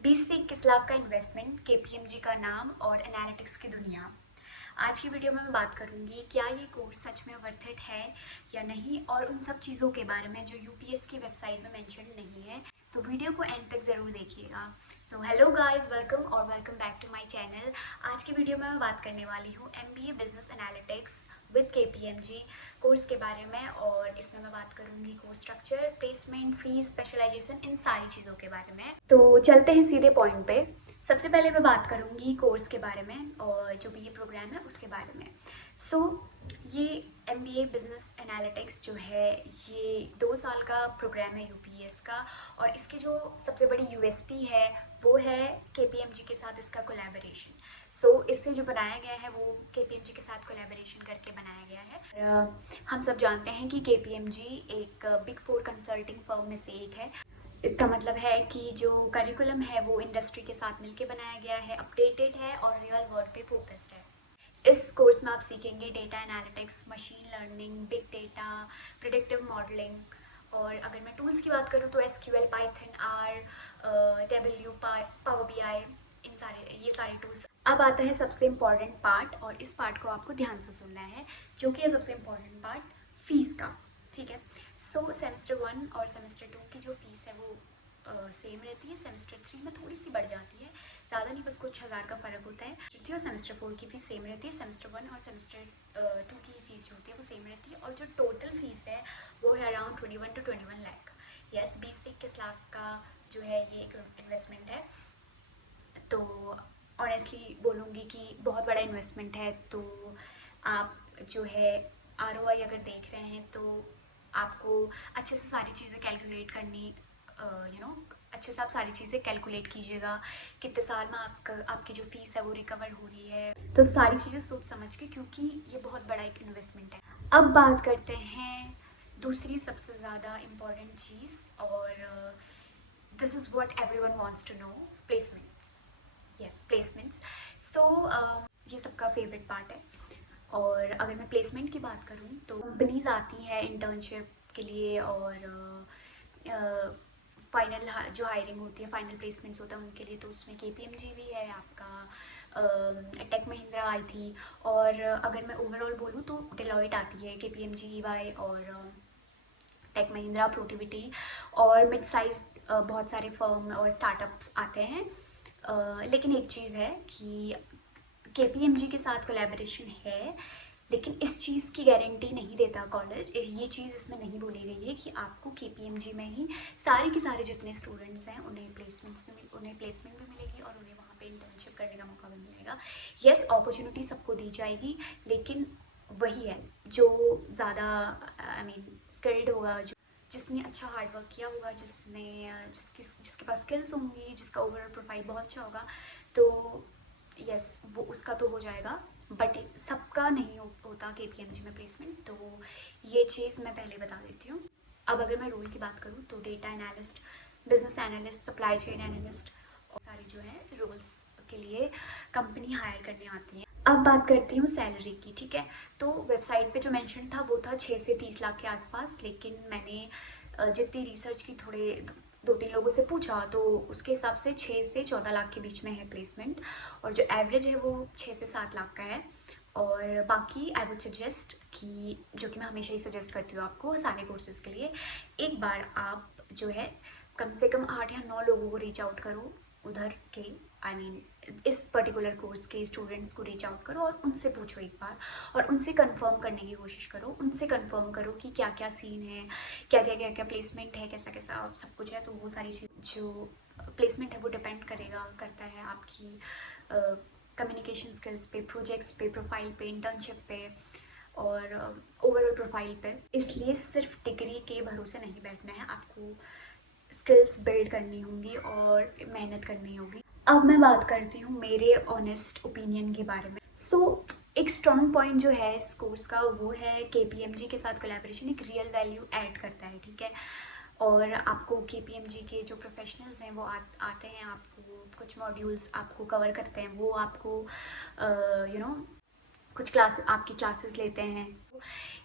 20 से 21 लाख का investment, KPMG का नाम और एनालिटिक्स की दुनिया। आज की वीडियो में मैं बात करूंगी क्या ये कोर्स सच में वर्थ इट है या नहीं, और उन सब चीज़ों के बारे में जो यूपीएस की वेबसाइट में मेंशन नहीं है। तो वीडियो को एंड तक ज़रूर देखिएगा। तो हेलो गाइस, वेलकम और welcome back to my channel. आज की वीडियो में मैं बात करने वाली हूँ MBA business analytics with KPMG course के बारे में, और इसमें मैं बात करूंगी course structure, placement, fees, specialisation, इन सारी चीज़ों के बारे में। तो चलते हैं सीधे पॉइंट पे। सबसे पहले मैं बात करूंगी कोर्स के बारे में और जो भी ये प्रोग्राम है उसके बारे में। सो ये एमबीए बिजनेस एनालिटिक्स जो है ये 2 साल का प्रोग्राम है यूपीएस का, और इसकी जो सबसे बड़ी यूएसपी है वो है केपीएमजी के साथ इसका कोलैबोरेशन। सो इससे जो बनाया गया है वो केपीएमजी के साथ कोलैबोरेशन करके बनाया गया है। हम सब जानते हैं कि केपीएमजी एक बिग 4 कंसल्टिंग फर्म में से एक है। इसका मतलब है कि जो करिकुलम है वो इंडस्ट्री के साथ मिलकर बनाया गया है, अपडेटेड है और रियल वर्ल्ड पे फोकस्ड है। इस कोर्स में आप सीखेंगे data analytics, machine learning, big data, predictive modelling, और अगर मैं टूल्स की बात करूँ तो SQL, Python, R, W, power BI, ये सारे टूल्स। अब आता है सबसे इम्पॉर्टेंट पार्ट, और इस पार्ट को आपको ध्यान से सुनना है, जो कि है सबसे इम्पॉर्टेंट पार्ट, फीस का। ठीक है। सो सेमेस्टर 1 और सेमेस्टर 2 की जो फीस है वो सेम रहती है। सेमेस्टर 3 में थोड़ी सी बढ़ जाती है, ज़्यादा नहीं, बस कुछ हज़ार का फ़र्क होता है। और सेमेस्टर 4 की फ़ीस सेम रहती है। सेमेस्टर 1 और सेमेस्टर 2 की फ़ीस जो होती है वो सेम रहती है, और जो टोटल फ़ीस है वो है अराउंड 21 to 21 लाख। यस, 20 से 21 लाख का जो है ये एक इन्वेस्टमेंट है। तो ऑनेस्टली बोलूँगी कि बहुत बड़ा इन्वेस्टमेंट है। तो आप जो है आरओआई अगर देख रहे हैं तो आपको अच्छे से सारी चीज़ें कैलकुलेट करनी, अच्छे से आप सारी चीज़ें कैलकुलेट कीजिएगा, कितने साल में आपकी जो फीस है वो रिकवर हो रही है। तो सारी चीज़ें सोच समझ के, क्योंकि ये बहुत बड़ा एक इन्वेस्टमेंट है। अब बात करते हैं दूसरी सबसे ज़्यादा इम्पॉर्टेंट चीज़, और this is what everyone wants to know, placement. Yes, placements. So ये सबका फेवरेट पार्ट है। और अगर मैं प्लेसमेंट की बात करूँ तो कंपनीज आती हैं इंटर्नशिप के लिए, और फाइनल जो हायरिंग होती है, फाइनल प्लेसमेंट्स होता है उनके लिए, तो उसमें केपीएमजी भी है आपका, टेक महिंद्रा आई थी, और अगर मैं ओवरऑल बोलूँ तो डेलॉयट आती है, केपीएमजी, ईवाई और टेक महिंद्रा, प्रोटिविटी, और मिड साइज बहुत सारे फर्म और स्टार्टअप्स आते हैं। लेकिन एक चीज़ है कि केपीएमजी के साथ कोलैबोरेशन है, लेकिन इस चीज़ की गारंटी नहीं देता कॉलेज। ये चीज़ इसमें नहीं बोली गई है कि आपको केपीएमजी में ही सारे के सारे जितने स्टूडेंट्स हैं उन्हें प्लेसमेंट भी मिलेगी और उन्हें वहाँ पे इंटर्नशिप करने का मौका भी मिलेगा। यस, अपॉर्चुनिटी सबको दी जाएगी, लेकिन वही है जो ज़्यादा स्किल्ड होगा, जो जिसने अच्छा हार्डवर्क किया होगा, जिसके पास स्किल्स होंगी, जिसका ओवरऑल प्रोफाइल बहुत अच्छा होगा, तो यस वो उसका तो हो जाएगा। बट सबका नहीं होता केपीएमजी में प्लेसमेंट, तो ये चीज़ मैं पहले बता देती हूँ। अब अगर मैं रोल की बात करूँ तो data analyst, business analyst, supply chain analyst, और सारे जो है रोल्स के लिए कंपनी हायर करने आती है। अब बात करती हूँ सैलरी की। ठीक है, तो वेबसाइट पे जो मेंशन था वो था 6 से 30 लाख के आसपास, लेकिन मैंने जितनी रिसर्च की, थोड़े 2-3 लोगों से पूछा, तो उसके हिसाब से 6 से 14 लाख के बीच में है प्लेसमेंट, और जो एवरेज है वो 6 से 7 लाख का है। और बाकी आई वुड सजेस्ट कि, जो कि मैं हमेशा ही सजेस्ट करती हूँ आपको सारे कोर्सेज़ के लिए, एक बार आप जो है कम से कम 8 या 9 लोगों को रीच आउट करो उधर के, इस पर्टिकुलर कोर्स के स्टूडेंट्स को रीच आउट करो और उनसे पूछो एक बार, और उनसे कंफर्म करने की कोशिश करो, उनसे कंफर्म करो कि क्या क्या सीन है, क्या क्या प्लेसमेंट है, कैसा कैसा सब कुछ है। तो वो सारी चीज़, जो प्लेसमेंट है वो डिपेंड करता है आपकी कम्युनिकेशन स्किल्स पे, प्रोजेक्ट्स पे, प्रोफाइल पे, इंटर्नशिप पे, और ओवरऑल प्रोफाइल पे। इसलिए सिर्फ डिग्री के भरोसे नहीं बैठना है, आपको स्किल्स बिल्ड करनी होंगी और मेहनत करनी होगी। अब मैं बात करती हूँ मेरे ऑनेस्ट ओपिनियन के बारे में। एक स्ट्रॉन्ग पॉइंट जो है इस कोर्स का वो है केपीएमजी के साथ कोलैबोरेशन एक रियल वैल्यू ऐड करता है। ठीक है, और आपको केपीएमजी के जो प्रोफेशनल्स हैं वो आते हैं, आपको कुछ मॉड्यूल्स आपको कवर करते हैं, वो आपको कुछ आपकी क्लासेस लेते हैं।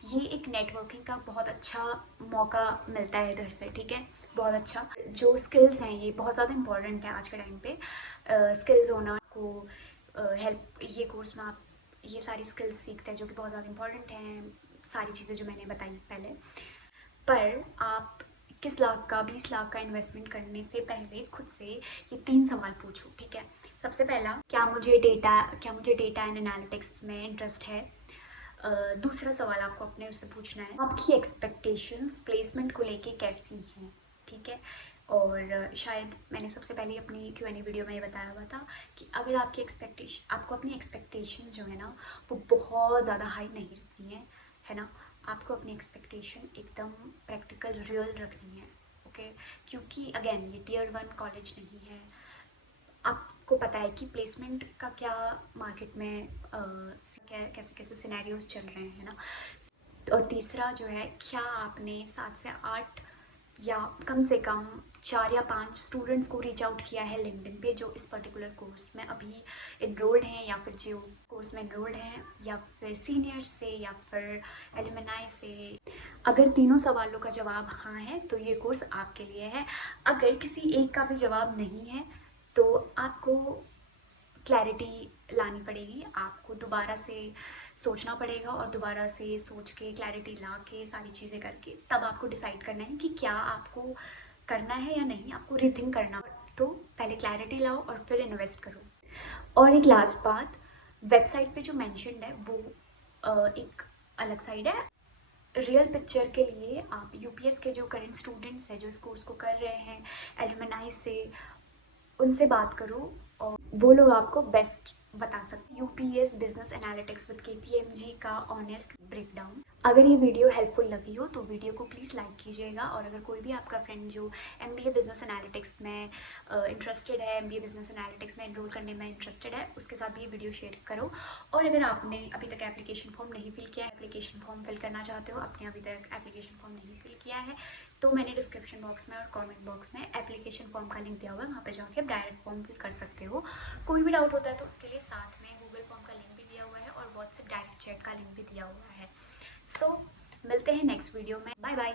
ये एक नेटवर्किंग का बहुत अच्छा मौका मिलता है इधर से। ठीक है, बहुत अच्छा। जो स्किल्स हैं ये बहुत ज़्यादा इंपॉर्टेंट है आज के टाइम पे। स्किल्स होना को हेल्प, ये कोर्स में आप ये सारी स्किल्स सीखते हैं जो कि बहुत ज़्यादा इंपॉर्टेंट हैं, सारी चीज़ें जो मैंने बताई पहले। पर आप 21 लाख का 20 लाख का इन्वेस्टमेंट करने से पहले खुद से ये 3 सवाल पूछो, ठीक है। सबसे पहला, क्या मुझे डेटा एंड एनालिटिक्स में इंटरेस्ट है। दूसरा सवाल आपको अपने उससे पूछना है, आपकी एक्सपेक्टेशंस प्लेसमेंट को लेके कैसी हैं, ठीक है। और शायद मैंने सबसे पहले अपनी Q&A वीडियो में ये बताया हुआ था कि अगर आपको अपनी एक्सपेक्टेशंस जो है ना वो बहुत ज़्यादा हाई नहीं रखनी है ना। आपको अपनी एक्सपेक्टेशन एकदम प्रैक्टिकल रियल रखनी है, ओके। क्योंकि अगेन ये Tier 1 कॉलेज नहीं है। आपको पता है कि प्लेसमेंट का क्या मार्केट में कैसे कैसे सिनेरियोज चल रहे हैं ना। और तीसरा जो है, क्या आपने 7 से 8 या कम से कम 4 या 5 स्टूडेंट्स को रीच आउट किया है लिंक्डइन पे जो इस पर्टिकुलर कोर्स में अभी इनरोल्ड हैं, या फिर जो कोर्स में इनरोल्ड हैं, या फिर सीनियर्स से या फिर एलुमनाई से। अगर तीनों सवालों का जवाब हाँ है तो ये कोर्स आपके लिए है। अगर किसी एक का भी जवाब नहीं है तो आपको क्लैरिटी लानी पड़ेगी, आपको दोबारा से सोचना पड़ेगा और दोबारा से सोच के क्लैरिटी ला के सारी चीज़ें करके तब आपको डिसाइड करना है कि क्या आपको करना है या नहीं। आपको रीथिंक करना, तो पहले क्लैरिटी लाओ और फिर इन्वेस्ट करो। और एक लास्ट बात, वेबसाइट पे जो मेंशन्ड है वो एक अलग साइड है। रियल पिक्चर के लिए आप यूपीएस के जो करंट स्टूडेंट्स हैं जो इस कोर्स को कर रहे हैं, एलुमनाई से, उनसे बात करो और वो लोग आपको बेस्ट बता सकते। UPS business analytics with KPMG का ऑनेस्ट ब्रेकडाउन। अगर ये वीडियो हेल्पफुल लगी हो तो वीडियो को प्लीज़ लाइक कीजिएगा, और अगर कोई भी आपका फ्रेंड जो एमबीए बिजनेस एनालिटिक्स में इंटरेस्टेड है, एमबीए बिजनेस एनालिटिक्स में एनरोल करने में इंटरेस्टेड है, उसके साथ भी ये वीडियो शेयर करो। और अगर आपने अभी तक एप्लीकेशन फॉर्म नहीं फिल किया है, एप्लीकेशन फॉर्म फिल करना चाहते हो, आपने अभी तक एप्लीकेशन फॉर्म नहीं फिल किया है, तो मैंने डिस्क्रिप्शन बॉक्स में और कमेंट बॉक्स में एप्लीकेशन फॉर्म का लिंक दिया हुआ है, वहाँ पे जाके डायरेक्ट फॉर्म फिल कर सकते हो। कोई भी डाउट होता है तो उसके लिए साथ में गूगल फॉर्म का लिंक भी दिया हुआ है और व्हाट्सएप डायरेक्ट चैट का लिंक भी दिया हुआ है। सो मिलते हैं नेक्स्ट वीडियो में। Bye bye.